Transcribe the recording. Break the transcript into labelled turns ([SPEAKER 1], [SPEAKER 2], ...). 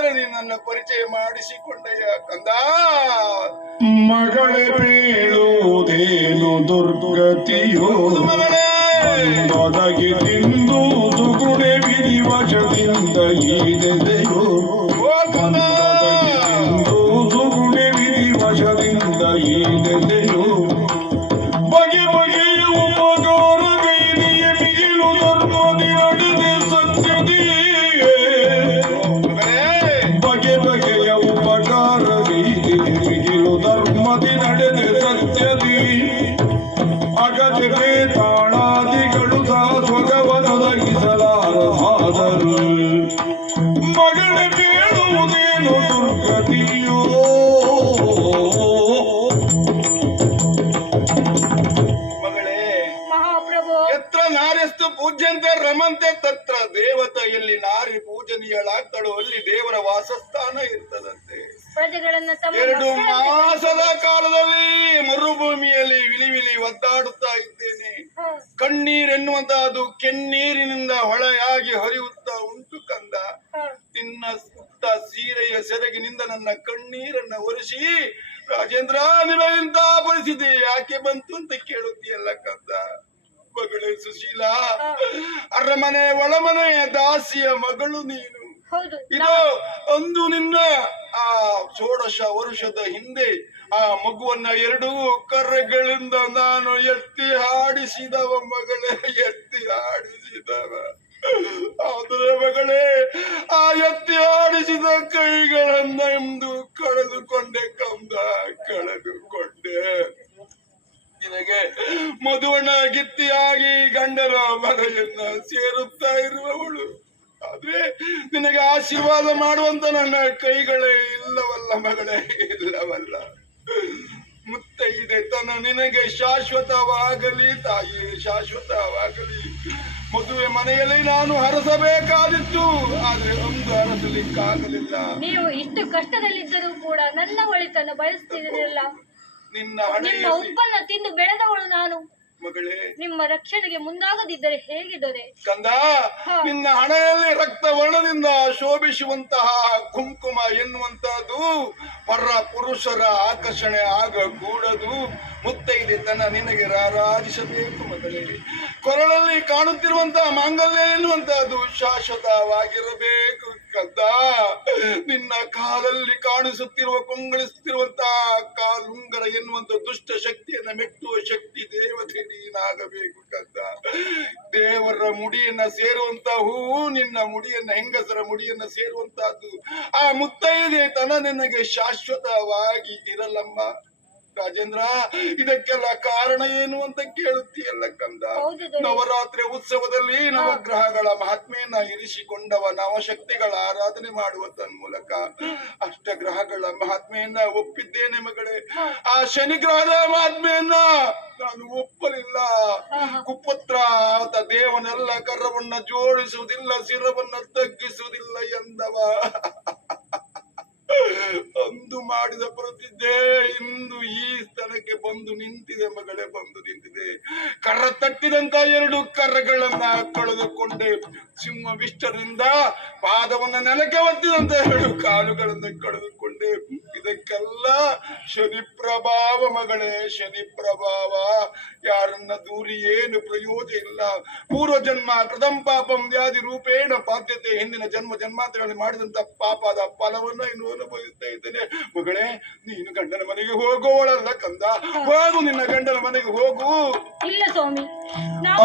[SPEAKER 1] ಆದ್ರೆ ನೀನು ನನ್ನ ಪರಿಚಯ ಮಾಡಿಸಿಕೊಂಡಯ್ಯ ಕಂದ.
[SPEAKER 2] ಮಗಳೇ ಬೀಳುವುದೇನು ದುರ್ಗತಿಯೋ? ತಿಂದು ಸುಗುಣೆ ವಿಧಿವಶದಿಂದ ಈದೆದೆಯೋ
[SPEAKER 1] ಎತ್ರ ನಾರ್ಯಸ್ತು ಪೂಜ್ಯಂತೆ ರಮಂತೆ ತತ್ರ ದೇವತ ಎಲ್ಲಿ ನಾರಿ ಪೂಜನೀಯಳಾಗ್ತಾಳೋ ಅಲ್ಲಿ ದೇವರ ವಾಸಸ್ಥಾನ ಇರ್ತದಂತೆ. ಎರಡು ಮಾಸದ ಕಾಲದಲ್ಲಿ ಮರುಭೂಮಿಯಲ್ಲಿ ವಿಲಿವಿಲಿ ವಿಲಿ ಒದ್ದಾಡುತ್ತಾ ಇದ್ದೇನೆ.
[SPEAKER 3] ಹ,
[SPEAKER 1] ಕಣ್ಣೀರೆನ್ನುವಂತಹದ್ದು ಕೆನ್ನೀರಿನಿಂದ ಹೊಳೆಯಾಗಿ ಹರಿಯುತ್ತಾ ಉಂಟು ಕಂದ.
[SPEAKER 3] ತಿನ್ನ
[SPEAKER 1] ನಿನ್ನ ಸುತ್ತ ಸೀರೆಯ ಸೆರಗಿನಿಂದ ನನ್ನ ಕಣ್ಣೀರನ್ನ ಒರೆಸಿ ರಾಜೇಂದ್ರ ನಿಮಗಿಂತ ಪರಿಸ್ಥಿತಿ ಯಾಕೆ ಬಂತು ಅಂತ ಕೇಳುತ್ತೀಯಲ್ಲ ಕಂದ. ಮಗಳೇ ಸುಶೀಲ. ಅರಮನೆ ಒಳಮನೆಯ ದಾಸಿಯ ಮಗಳು ನೀನು. ಇದು ಒಂದು ನಿನ್ನ ಆ ಷೋಡಶ ವರುಷದ ಹಿಂದೆ ಆ ಮಗುವನ್ನ ಎರಡೂ ಕರ್ರೆಗಳಿಂದ ನಾನು ಎತ್ತಿ ಹಾಡಿಸಿದವ ಮಗಳೇ ಎತ್ತಿ ಹಾಡಿಸಿದವ. ಆದರೆ ಮಗಳೇ ಆ ಎತ್ತಿ ಆಡಿಸಿದ ಕೈಗಳನ್ನ ಎಂದು ಕಳೆದುಕೊಂಡೆ ಕಂದ ಕಳೆದುಕೊಂಡೆ. ನಿನಗೆ ಮಧುವಣ್ಣ ಗಿತ್ತಿಯಾಗಿ ಗಂಡನ ಮನೆಯನ್ನ ಸೇರುತ್ತಾ ಇರುವವಳು. ಆದ್ರೆ ನಿನಗೆ ಆಶೀರ್ವಾದ ಮಾಡುವಂತ ನನ್ನ ಕೈಗಳೇ ಇಲ್ಲವಲ್ಲ ಮಗಳೇ, ಇಲ್ಲವಲ್ಲ. ಮುತ್ತೈದೆ ತನ್ನ ನಿನಗೆ ಶಾಶ್ವತವಾಗಲಿ ತಾಯಿ ಶಾಶ್ವತವಾಗಲಿ. ಮದುವೆ ಮನೆಯಲ್ಲಿ ನಾನು ಹರಸಬೇಕಾದಿತ್ತು, ಆದ್ರೆ ಒಂದು ಹರಸಲಿಕ್ಕಾಗಲಿಲ್ಲ.
[SPEAKER 3] ನೀವು ಇಷ್ಟು ಕಷ್ಟದಲ್ಲಿದ್ದರೂ ಕೂಡ ನನ್ನ ಒಳಿತನ್ನು ಬಯಸ್ತಿರಲಿಲ್ಲ
[SPEAKER 1] ನಿನ್ನ
[SPEAKER 3] ನಿಮ್ಮ
[SPEAKER 1] ಹಣೆಯಲ್ಲಿ
[SPEAKER 3] ಉಪ್ಪನ್ನ ತಿಂದು ಬೆಳೆದವಳು ನಾನು.
[SPEAKER 1] ಮಗಳೇ.
[SPEAKER 3] ನಿಮ್ಮ ರಕ್ಷಣೆಗೆ ಮುಂದಾಗದಿದ್ದರೆ ಹೇಗೆ ದೊರೆ
[SPEAKER 1] ಕಂದ
[SPEAKER 3] ಹಾ.
[SPEAKER 1] ನಿನ್ನ ಹಣೆಯಲ್ಲಿ ರಕ್ತ ವರ್ಣದಿಂದ ಶೋಭಿಸುವಂತಹ ಕುಂಕುಮ ಎನ್ನುವಂತಹದ್ದು ಪರ ಪುರುಷರ ಆಕರ್ಷಣೆ ಆಗಕೂಡದು. ಮುತ್ತೈದೆ ತನ್ನ ನಿನಗೆ ರಾರಾಜಿಸಬೇಕು ಮಗಳೇ. ಕೊರಳಲ್ಲಿ ಕಾಣುತ್ತಿರುವಂತಹ ಮಾಂಗಲ್ಯ ಎನ್ನುವಂತಹದ್ದು ಶಾಶ್ವತವಾಗಿರಬೇಕು. ನಿನ್ನ ಕಾಲಲ್ಲಿ ಕಾಣಿಸುತ್ತಿರುವ, ಕೊಂಗಳಿಸುತ್ತಿರುವಂತಹ ಕಾಲುಂಗರ ಎನ್ನುವಂತ ದುಷ್ಟ ಶಕ್ತಿಯನ್ನ ಮೆಟ್ಟುವ ಶಕ್ತಿ ದೇವತೆ ನೀನಾಗಬೇಕು ಕಂದ ದೇವರ ಮುಡಿಯನ್ನ ಸೇರುವಂತ ಹೂವು ನಿನ್ನ ಮುಡಿಯನ್ನ, ಹೆಂಗಸರ ಮುಡಿಯನ್ನ ಸೇರುವಂತಹದ್ದು ಆ ಮುತ್ತೈದೆ ತನ ನಿನಗೆ ಶಾಶ್ವತವಾಗಿ ಇರಲಮ್ಮ ರಾಜೇಂದ್ರ ಇದಕ್ಕೆಲ್ಲ ಕಾರಣ ಏನು ಅಂತ ಕೇಳುತ್ತೀಯಲ್ಲ ಕಂದ? ನವರಾತ್ರಿ ಉತ್ಸವದಲ್ಲಿ ನವಗ್ರಹಗಳ ಮಹಾತ್ಮೆಯನ್ನ ಇರಿಸಿಕೊಂಡವ ನವಶಕ್ತಿಗಳ ಆರಾಧನೆ ಮಾಡುವ ಅಷ್ಟ ಗ್ರಹಗಳ ಮಹಾತ್ಮೆಯನ್ನ ಒಪ್ಪಿದ್ದೇನೆ ಮಗಳೇ. ಆ ಶನಿಗ್ರಹದ ಮಹಾತ್ಮೆಯನ್ನ ನಾನು ಒಪ್ಪಲಿಲ್ಲ. ಕುಪುತ್ರ ಆತ ದೇವನೆಲ್ಲ ಕರ್ರವನ್ನ ಜೋಡಿಸುವುದಿಲ್ಲ ಶಿರವನ್ನ ತಗ್ಗಿಸುವುದಿಲ್ಲ ಎಂದವ. ಅಂದು ಮಾಡಿದ ಪ್ರತಿಜ್ಞೆ ಇಂದು ಈ ಸ್ಥಳಕ್ಕೆ ಬಂದು ನಿಂತಿದೆ ಮಗಳೇ, ಬಂದು ನಿಂತಿದೆ. ಕರ್ರ ತಟ್ಟಿದಂತ ಎರಡು ಕರ್ರಗಳನ್ನ ಕಳೆದುಕೊಂಡೆ. ಸಿಂಹವಿಷ್ಟರಿಂದ ಪಾದವನ್ನ ನೆಲಕ್ಕೆ ಒತ್ತಿದಂತ ಎರಡು ಕಾಲುಗಳನ್ನ ಕಳೆದುಕೊಂಡೆ. ಇದಕ್ಕೆಲ್ಲ ಶನಿ ಪ್ರಭಾವ ಮಗಳೇ ಶನಿ ಪ್ರಭಾವ ಯಾರನ್ನ ದೂರಿ ಏನು ಪ್ರಯೋಜನ ಇಲ್ಲ. ಪೂರ್ವ ಜನ್ಮ ಕೃತಂ ಪಾಪಂ ವ್ಯಾಧಿ ರೂಪೇಣ, ಬಾಧ್ಯತೆ, ಹಿಂದಿನ ಜನ್ಮ, ಜನ್ಮಾಂತರಗಳಲ್ಲಿ ಮಾಡಿದಂತ ಪಾಪದ ಫಲವನ್ನ ಇನ್ನು ಅನುಭವಿಸ್ತಾ ಇದ್ದೇನೆ. ಮಗಳೇ ನೀನು ಗಂಡನ ಮನೆಗೆ ಹೋಗೋವಳಲ್ಲ ಕಂದ. ಹೋಗು ನಿನ್ನ ಗಂಡನ ಮನೆಗೆ ಹೋಗು.
[SPEAKER 3] ಇಲ್ಲ ಸ್ವಾಮಿ. ನಾವು